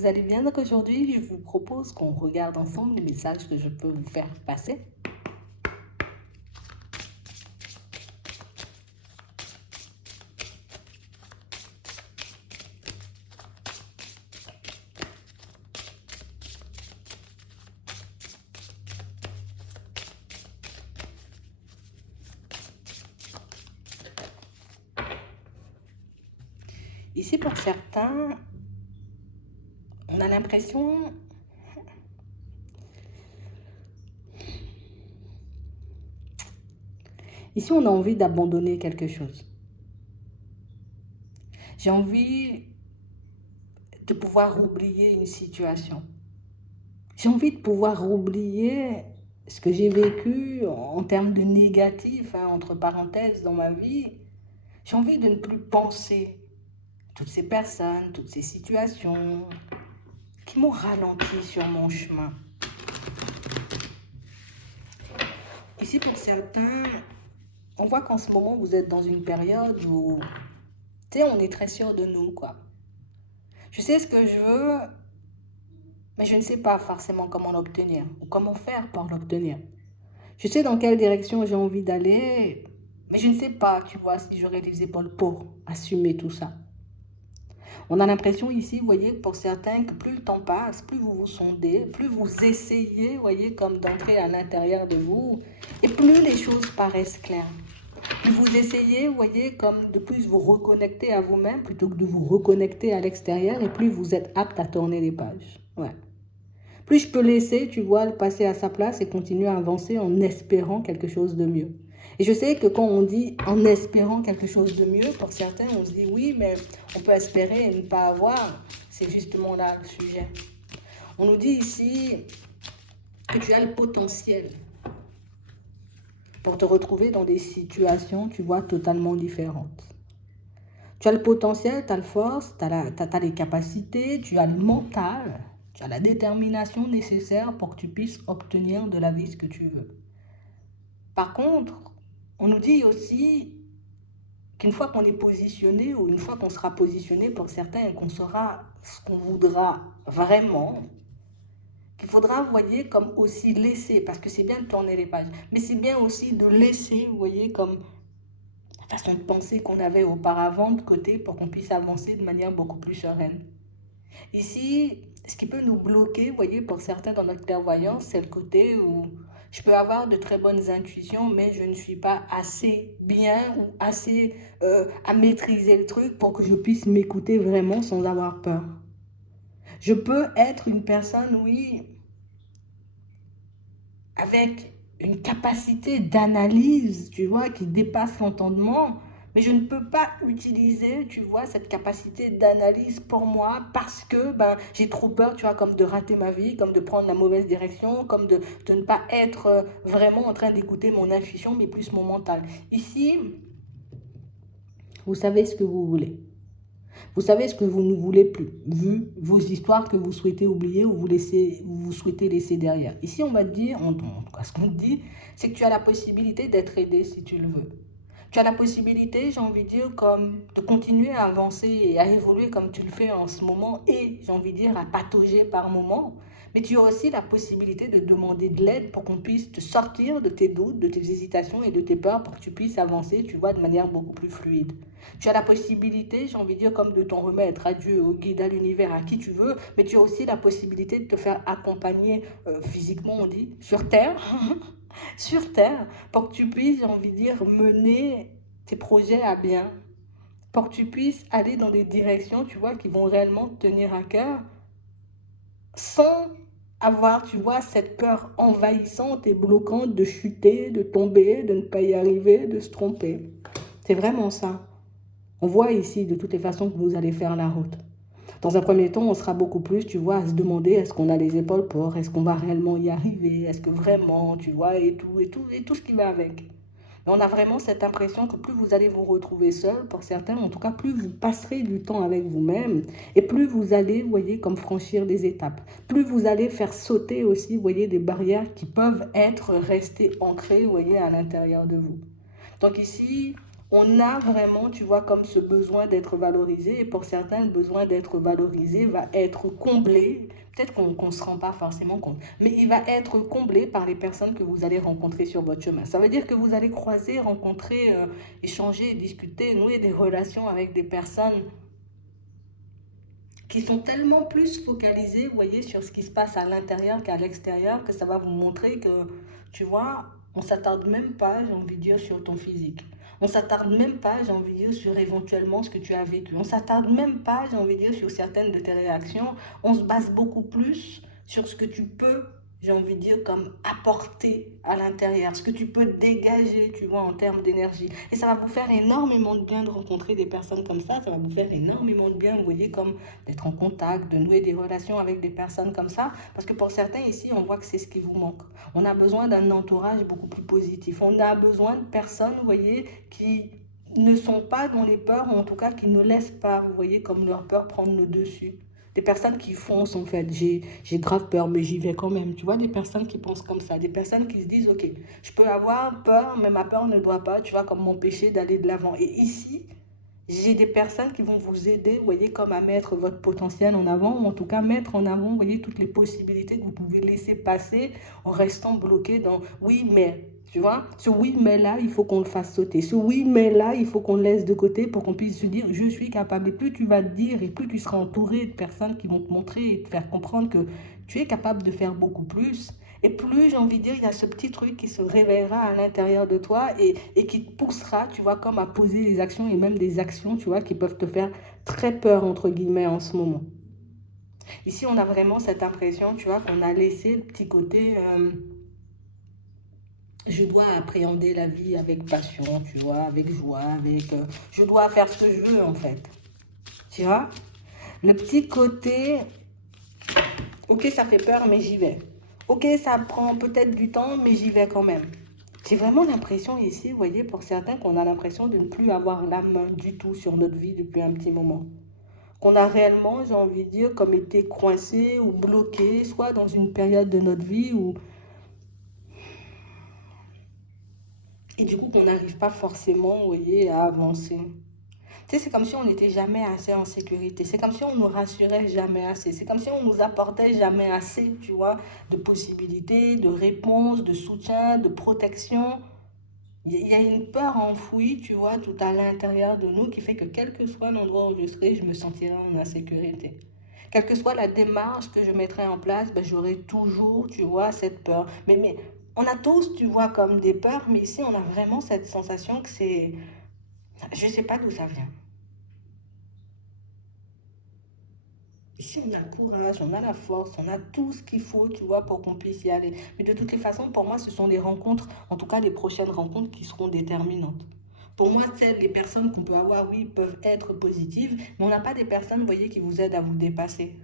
vous allez bien. Donc aujourd'hui, je vous propose qu'on regarde ensemble les messages que je peux vous faire passer. Ici, pour certains, on a l'impression... Ici, on a envie d'abandonner quelque chose. J'ai envie de pouvoir oublier une situation. J'ai envie de pouvoir oublier ce que j'ai vécu en termes de négatif, entre parenthèses, dans ma vie. J'ai envie de ne plus penser toutes ces personnes, toutes ces situations qui m'ont ralenti sur mon chemin. Ici, pour certains, on voit qu'en ce moment, vous êtes dans une période où, tu sais, on est très sûr de nous, quoi. Je sais ce que je veux, mais je ne sais pas forcément comment l'obtenir ou comment faire pour l'obtenir. Je sais dans quelle direction j'ai envie d'aller, mais je ne sais pas, tu vois, si j'aurai les épaules pour assumer tout ça. On a l'impression ici, vous voyez, pour certains, que plus le temps passe, plus vous vous sondez, plus vous essayez, vous voyez, comme d'entrer à l'intérieur de vous, et plus les choses paraissent claires. Plus vous essayez, vous voyez, comme de plus vous reconnecter à vous-même plutôt que de vous reconnecter à l'extérieur, et plus vous êtes apte à tourner les pages. Ouais. Plus je peux laisser, tu vois, le passer à sa place et continuer à avancer en espérant quelque chose de mieux. Et je sais que quand on dit en espérant quelque chose de mieux, pour certains, on se dit oui, mais on peut espérer et ne pas avoir. C'est justement là le sujet. On nous dit ici que tu as le potentiel pour te retrouver dans des situations, tu vois, totalement différentes. Tu as le potentiel, tu as la force, tu as les capacités, tu as le mental, tu as la détermination nécessaire pour que tu puisses obtenir de la vie ce que tu veux. Par contre, on nous dit aussi qu'une fois qu'on est positionné ou une fois qu'on sera positionné pour certains et qu'on saura ce qu'on voudra vraiment, qu'il faudra, vous voyez, comme aussi laisser, parce que c'est bien de tourner les pages, mais c'est bien aussi de laisser, vous voyez, comme la façon de penser qu'on avait auparavant de côté pour qu'on puisse avancer de manière beaucoup plus sereine. Ici, ce qui peut nous bloquer, vous voyez, pour certains dans notre clairvoyance, c'est le côté où je peux avoir de très bonnes intuitions, mais je ne suis pas assez bien ou assez à maîtriser le truc pour que je puisse m'écouter vraiment sans avoir peur. Je peux être une personne, oui, avec une capacité d'analyse, tu vois, qui dépasse l'entendement, mais je ne peux pas utiliser, tu vois, cette capacité d'analyse pour moi parce que j'ai trop peur, tu vois, comme de rater ma vie, comme de prendre la mauvaise direction, comme de ne pas être vraiment en train d'écouter mon intuition, mais plus mon mental. Ici, vous savez ce que vous voulez. Vous savez ce que vous ne voulez plus, vu vos histoires que vous souhaitez oublier ou vous souhaitez laisser derrière. Ici, on va te dire, ce qu'on te dit, c'est que tu as la possibilité d'être aidé si tu le veux. Tu as la possibilité, j'ai envie de dire, comme de continuer à avancer et à évoluer comme tu le fais en ce moment et, j'ai envie de dire, à patauger par moment. Mais tu as aussi la possibilité de demander de l'aide pour qu'on puisse te sortir de tes doutes, de tes hésitations et de tes peurs pour que tu puisses avancer, tu vois, de manière beaucoup plus fluide. Tu as la possibilité, j'ai envie de dire, comme de t'en remettre à Dieu, au guide, à l'univers, à qui tu veux, mais tu as aussi la possibilité de te faire accompagner physiquement, on dit, sur Terre, sur Terre, pour que tu puisses, j'ai envie de dire, mener tes projets à bien, pour que tu puisses aller dans des directions, tu vois, qui vont réellement te tenir à cœur, sans avoir, tu vois, cette peur envahissante et bloquante de chuter, de tomber, de ne pas y arriver, de se tromper. C'est vraiment ça. On voit ici de toutes les façons que vous allez faire la route. Dans un premier temps, on sera beaucoup plus, tu vois, à se demander est-ce qu'on a les épaules pour, est-ce qu'on va réellement y arriver, est-ce que vraiment, tu vois, et tout ce qui va avec. Et on a vraiment cette impression que plus vous allez vous retrouver seul, pour certains, en tout cas, plus vous passerez du temps avec vous-même, et plus vous allez, vous voyez, comme franchir des étapes. Plus vous allez faire sauter aussi, vous voyez, des barrières qui peuvent être restées ancrées, vous voyez, à l'intérieur de vous. Donc ici, On a vraiment, tu vois, comme ce besoin d'être valorisé. Et pour certains, le besoin d'être valorisé va être comblé. Peut-être qu'on ne se rend pas forcément compte. Mais il va être comblé par les personnes que vous allez rencontrer sur votre chemin. Ça veut dire que vous allez croiser, rencontrer, échanger, discuter, nouer des relations avec des personnes qui sont tellement plus focalisés, vous voyez, sur ce qui se passe à l'intérieur qu'à l'extérieur, que ça va vous montrer que, tu vois, on s'attarde même pas, j'ai envie de dire, sur ton physique. On s'attarde même pas, j'ai envie de dire, sur éventuellement ce que tu as vécu. On s'attarde même pas, j'ai envie de dire, sur certaines de tes réactions. On se base beaucoup plus sur ce que tu peux, j'ai envie de dire, comme apporter à l'intérieur, ce que tu peux dégager, tu vois, en termes d'énergie. Et ça va vous faire énormément de bien de rencontrer des personnes comme ça va vous faire énormément de bien, vous voyez, comme d'être en contact, de nouer des relations avec des personnes comme ça. Parce que pour certains ici, on voit que c'est ce qui vous manque. On a besoin d'un entourage beaucoup plus positif. On a besoin de personnes, vous voyez, qui ne sont pas dans les peurs, ou en tout cas qui ne laissent pas, vous voyez, comme leur peur prendre le dessus. Des personnes qui foncent en fait, j'ai grave peur mais j'y vais quand même. Tu vois, des personnes qui pensent comme ça, des personnes qui se disent ok, je peux avoir peur mais ma peur ne doit pas, tu vois, comme m'empêcher d'aller de l'avant. Et ici, j'ai des personnes qui vont vous aider, vous voyez, comme à mettre votre potentiel en avant, ou en tout cas mettre en avant, vous voyez, toutes les possibilités que vous pouvez laisser passer en restant bloqué dans oui, mais. Tu vois, ce oui, mais là, il faut qu'on le fasse sauter. Ce oui, mais là, il faut qu'on le laisse de côté pour qu'on puisse se dire, je suis capable. Et plus tu vas te dire, et plus tu seras entouré de personnes qui vont te montrer et te faire comprendre que tu es capable de faire beaucoup plus. Et plus, j'ai envie de dire, il y a ce petit truc qui se réveillera à l'intérieur de toi et qui te poussera, tu vois, comme à poser des actions et même des actions, tu vois, qui peuvent te faire très peur, entre guillemets, en ce moment. Ici, on a vraiment cette impression, tu vois, qu'on a laissé le petit côté, je dois appréhender la vie avec passion, tu vois, avec joie, avec, je dois faire ce que je veux, en fait. Tu vois, le petit côté, ok, ça fait peur, mais j'y vais. Ok, ça prend peut-être du temps, mais j'y vais quand même. J'ai vraiment l'impression ici, vous voyez, pour certains, qu'on a l'impression de ne plus avoir la main du tout sur notre vie depuis un petit moment. Qu'on a réellement, j'ai envie de dire, comme été coincé ou bloqué, soit dans une période de notre vie où... Et du coup, qu'on n'arrive pas forcément, vous voyez, à avancer. Tu sais, c'est comme si on n'était jamais assez en sécurité. C'est comme si on nous rassurait jamais assez. C'est comme si on nous apportait jamais assez, tu vois, de possibilités, de réponses, de soutien, de protection. Il y a une peur enfouie, tu vois, tout à l'intérieur de nous qui fait que quel que soit l'endroit où je serai, je me sentirai en insécurité. Quelle que soit la démarche que je mettrai en place, ben, j'aurai toujours, tu vois, cette peur. Mais on a tous, tu vois, comme des peurs, mais ici, on a vraiment cette sensation que c'est... Je ne sais pas d'où ça vient. Ici, on a le courage, on a la force, on a tout ce qu'il faut, tu vois, pour qu'on puisse y aller. Mais de toutes les façons, pour moi, ce sont les rencontres, en tout cas les prochaines rencontres, qui seront déterminantes. Pour moi, les personnes qu'on peut avoir, oui, peuvent être positives, mais on n'a pas des personnes, vous voyez, qui vous aident à vous dépasser.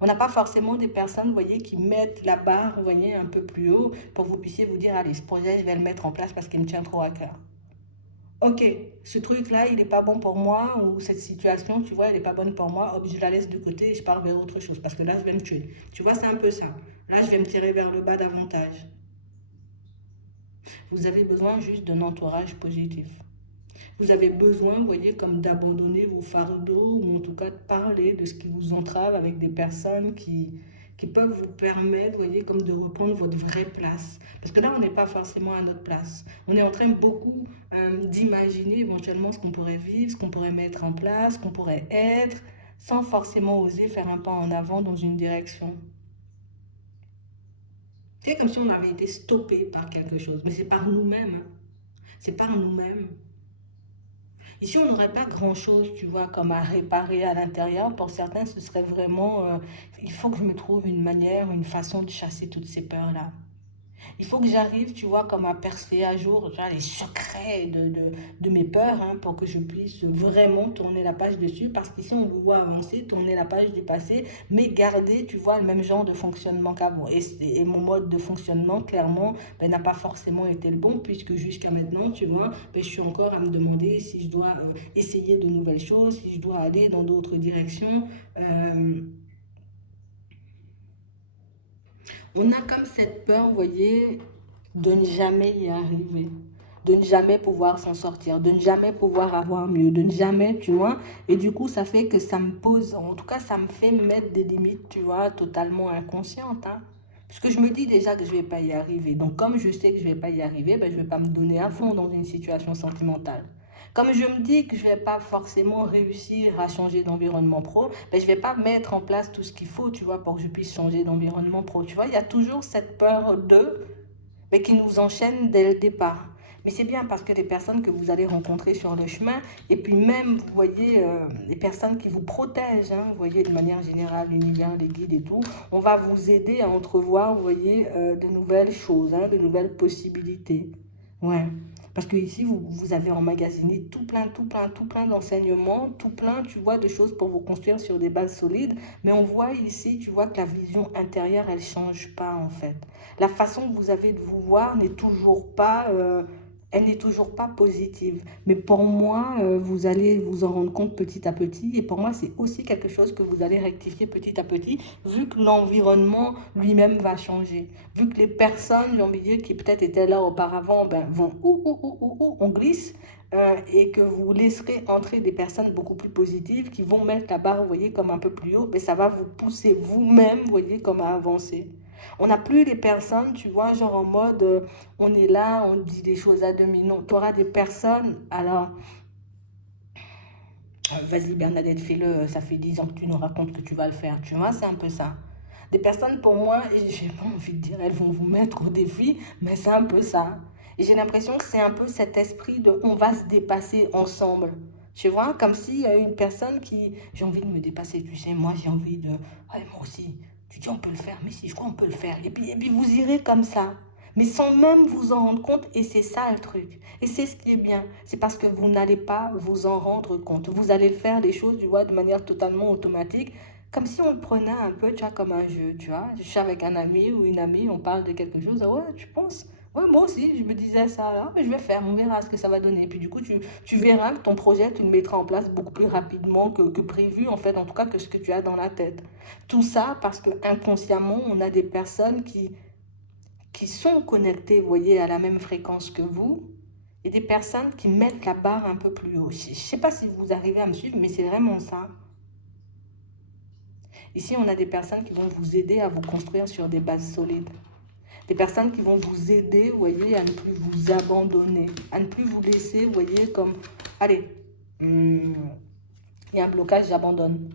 On n'a pas forcément des personnes, vous voyez, qui mettent la barre, vous voyez, un peu plus haut pour que vous puissiez vous dire, allez, ce projet, je vais le mettre en place parce qu'il me tient trop à cœur. Ok, ce truc-là, il n'est pas bon pour moi, ou cette situation, tu vois, elle n'est pas bonne pour moi, hop, je la laisse de côté et je pars vers autre chose, parce que là, je vais me tuer. Tu vois, c'est un peu ça. Là, je vais me tirer vers le bas davantage. Vous avez besoin juste d'un entourage positif. Vous avez besoin, vous voyez, comme d'abandonner vos fardeaux, ou en tout cas de parler de ce qui vous entrave avec des personnes qui peuvent vous permettre, vous voyez, comme de reprendre votre vraie place. Parce que là, on n'est pas forcément à notre place. On est en train beaucoup d'imaginer éventuellement ce qu'on pourrait vivre, ce qu'on pourrait mettre en place, ce qu'on pourrait être, sans forcément oser faire un pas en avant dans une direction. C'est comme si on avait été stoppé par quelque chose, mais c'est par nous-mêmes. Hein. C'est par nous-mêmes. Ici, on n'aurait pas grand-chose, tu vois, comme à réparer à l'intérieur. Pour certains, ce serait vraiment, il faut que je me trouve une manière, une façon de chasser toutes ces peurs-là. Il faut que j'arrive, tu vois, comme à percer à jour, tu vois, les secrets de mes peurs, hein, pour que je puisse vraiment tourner la page dessus. Parce qu'ici, on vous voit avancer, tourner la page du passé, mais garder, tu vois, le même genre de fonctionnement qu'avant. Et mon mode de fonctionnement, clairement, ben, n'a pas forcément été le bon, puisque jusqu'à maintenant, tu vois, ben, je suis encore à me demander si je dois essayer de nouvelles choses, si je dois aller dans d'autres directions. Euh, on a comme cette peur, vous voyez, de ne jamais y arriver. de ne jamais pouvoir s'en sortir, de ne jamais pouvoir avoir mieux, de ne jamais, tu vois. Et du coup, ça fait que ça me pose, en tout cas, ça me fait mettre des limites, tu vois, totalement inconscientes, hein. Parce que je me dis déjà que je ne vais pas y arriver. Donc, comme je sais que je ne vais pas y arriver, ben, je ne vais pas me donner à fond dans une situation sentimentale. Comme je me dis que je ne vais pas forcément réussir à changer d'environnement pro, ben, je ne vais pas mettre en place tout ce qu'il faut, tu vois, pour que je puisse changer d'environnement pro. Tu vois, il y a toujours cette peur de, mais qui nous enchaîne dès le départ. Mais c'est bien parce que les personnes que vous allez rencontrer sur le chemin, et puis même, vous voyez, les personnes qui vous protègent, hein, vous voyez, de manière générale, l'univers, les guides et tout, on va vous aider à entrevoir, vous voyez, de nouvelles choses, hein, de nouvelles possibilités. Ouais. Parce que ici, vous avez emmagasiné tout plein d'enseignements, tout plein, tu vois, de choses pour vous construire sur des bases solides. Mais on voit ici, tu vois, que la vision intérieure, elle ne change pas, en fait. La façon que vous avez de vous voir n'est toujours pas, elle n'est toujours pas positive. Mais pour moi, vous allez vous en rendre compte petit à petit. Et pour moi, c'est aussi quelque chose que vous allez rectifier petit à petit, vu que l'environnement lui-même va changer. Vu que les personnes, j'ai envie de dire, qui peut-être étaient là auparavant, ben, vont on glisse. Et que vous laisserez entrer des personnes beaucoup plus positives qui vont mettre la barre, vous voyez, comme un peu plus haut. Mais ça va vous pousser vous-même, vous voyez, comme à avancer. On n'a plus les personnes, tu vois, genre en mode, on est là, on dit des choses à demi. Non, tu auras des personnes, alors, vas-y Bernadette, fais-le, ça fait 10 ans que tu nous racontes que tu vas le faire, tu vois, c'est un peu ça. Des personnes, pour moi, et j'ai pas envie de dire, elles vont vous mettre au défi, mais c'est un peu ça. Et j'ai l'impression que c'est un peu cet esprit de on va se dépasser ensemble. Tu vois, comme si une personne qui, j'ai envie de me dépasser, tu sais, moi j'ai envie de, ouais, moi aussi, tu dis on peut le faire, mais si, je crois on peut le faire. Et puis vous irez comme ça, mais sans même vous en rendre compte, et c'est ça le truc. Et c'est ce qui est bien, c'est parce que vous n'allez pas vous en rendre compte. Vous allez le faire les choses, tu vois, de manière totalement automatique, comme si on le prenait un peu, tu vois, comme un jeu, tu vois. Je suis avec un ami ou une amie, on parle de quelque chose, ah ouais, tu penses? Ouais, moi aussi, je me disais ça, là, mais je vais faire, on verra ce que ça va donner. Puis du coup, tu verras que ton projet, tu le mettras en place beaucoup plus rapidement que prévu, en fait, en tout cas, que ce que tu as dans la tête. Tout ça parce que inconsciemment, on a des personnes qui sont connectées, vous voyez, à la même fréquence que vous, et des personnes qui mettent la barre un peu plus haut. Je ne sais pas si vous arrivez à me suivre, mais c'est vraiment ça. Ici, on a des personnes qui vont vous aider à vous construire sur des bases solides. Des personnes qui vont vous aider, vous voyez, à ne plus vous abandonner, à ne plus vous laisser, vous voyez, comme, allez, il y a un blocage, j'abandonne.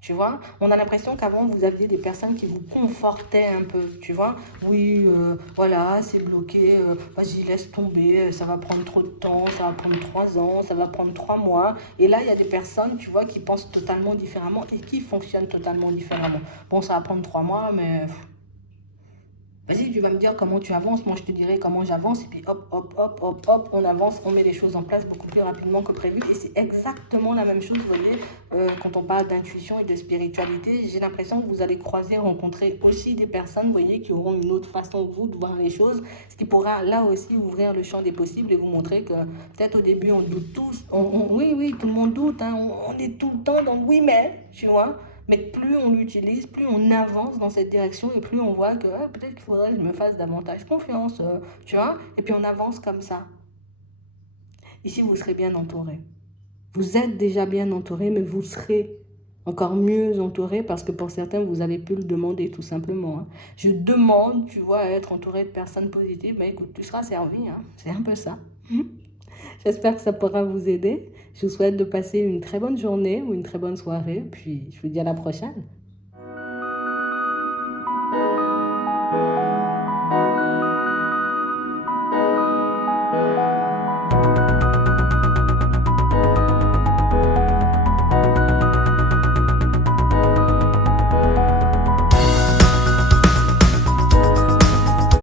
Tu vois, on a l'impression qu'avant, vous aviez des personnes qui vous confortaient un peu, tu vois. Oui, voilà, c'est bloqué, vas-y, laisse tomber, ça va prendre trop de temps, ça va prendre 3 ans, ça va prendre 3 mois. Et là, il y a des personnes, tu vois, qui pensent totalement différemment et qui fonctionnent totalement différemment. Bon, ça va prendre 3 mois, mais vas-y, tu vas me dire comment tu avances, moi je te dirai comment j'avance, et puis hop, hop, hop, hop, hop, on avance, on met les choses en place beaucoup plus rapidement que prévu, et c'est exactement la même chose, vous voyez, quand on parle d'intuition et de spiritualité, j'ai l'impression que vous allez croiser, rencontrer aussi des personnes, vous voyez, qui auront une autre façon, vous, de voir les choses, ce qui pourra là aussi ouvrir le champ des possibles et vous montrer que peut-être au début on doute tous, oui, oui, tout le monde doute, hein, on est tout le temps dans le oui mais, tu vois. Mais plus on l'utilise, plus on avance dans cette direction et plus on voit que peut-être qu'il faudrait que je me fasse davantage confiance, tu vois. Et puis on avance comme ça. Ici, vous serez bien entouré. Vous êtes déjà bien entouré, mais vous serez encore mieux entouré parce que pour certains, vous avez pu le demander tout simplement, hein. Je demande, tu vois, à être entouré de personnes positives. Mais écoute, tu seras servi, hein. C'est un peu ça. J'espère que ça pourra vous aider. Je vous souhaite de passer une très bonne journée ou une très bonne soirée. Puis je vous dis à la prochaine.